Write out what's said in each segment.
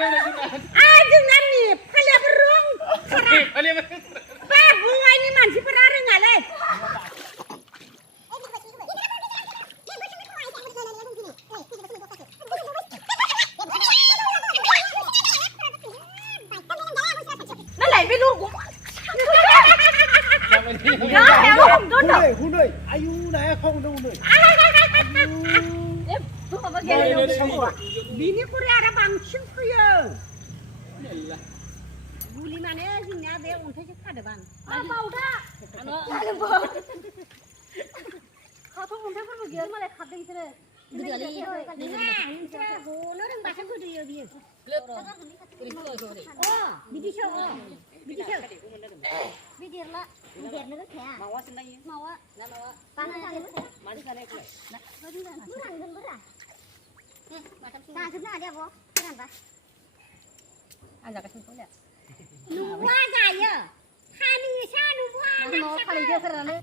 जोंना फालियाबो रों बा बङाइनि मानसिफोरा रोङालै नालाय बे लोगो hunai ayu naya không đâu hunai bini Korea बांसिन फैयो गुलि माने जोंनिया बे अन्थाइसो खादोबां बावदा खाथ' अन्थाइफोरबो गैया मालाय खादों बिसोरो गनो रोंबासो गोदोयो बियो बिदिसो बिदिसो बिदेरला बिदेरनो रोंखाया मावासो नायो मावा ना मावा बाना जानो मानो जानायखौलाय मोजांगोनबोरा जाजोबनो हादे आब' फोरानबा आं जागासिनो खोमा नुवा जायो हानिसा नुवा न' फालिजो फोराननानै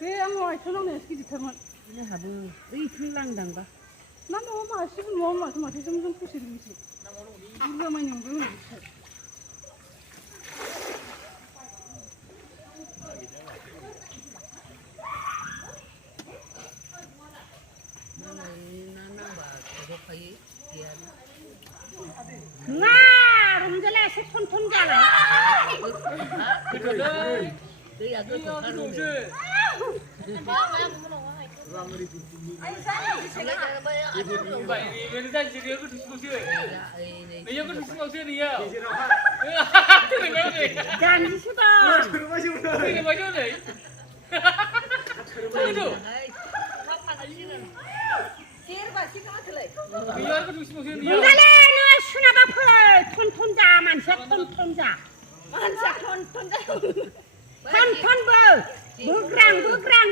बे आं आथिंआवनो एसे गिदिरथारमोन जोंहाबो ओइथिं लांदांबा ना न'आव मासेबो न'आव माथो जों खुसिर बिसो बुरजा मानि मोनबो ना रंजाला एसे थन जालाय दैया गोथौथार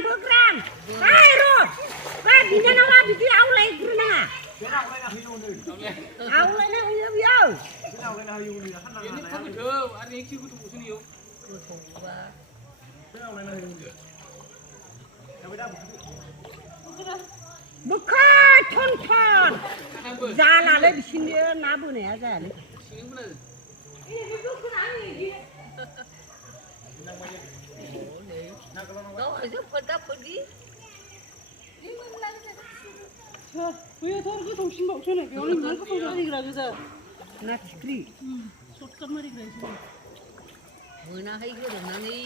बोग्रां hai ro ba biनानावा बिदि आवलायग्रोनाङा आवलायना होयो बियो आवलायना होयो बियो हानना गोथौ आरो एसे गोथौसो नियो गोथौबा आवलायना होयो बुखा थन जालालै बिसिनो ना बोनाया जायालै बैयाथ' गोथौसिनबावसो नै बेयावनो इमान गोथौ मारिग्रा गोजा ना फिख्रि सर्टकाट मारिग्रासो मोनाखै गोरोमनानै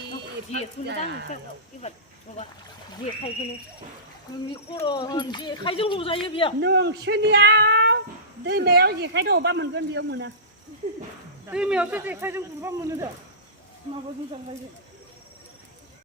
जेखाइखौनो नोंनि खर' जेखाइजों लजायो बियो नोंसोरनियाव दैमायाव जेखाइ दङबा मोनगोन बेयाव मोना दैमायावसो जेखाइजों गुरबा मोनो दा माबाजों जालायदो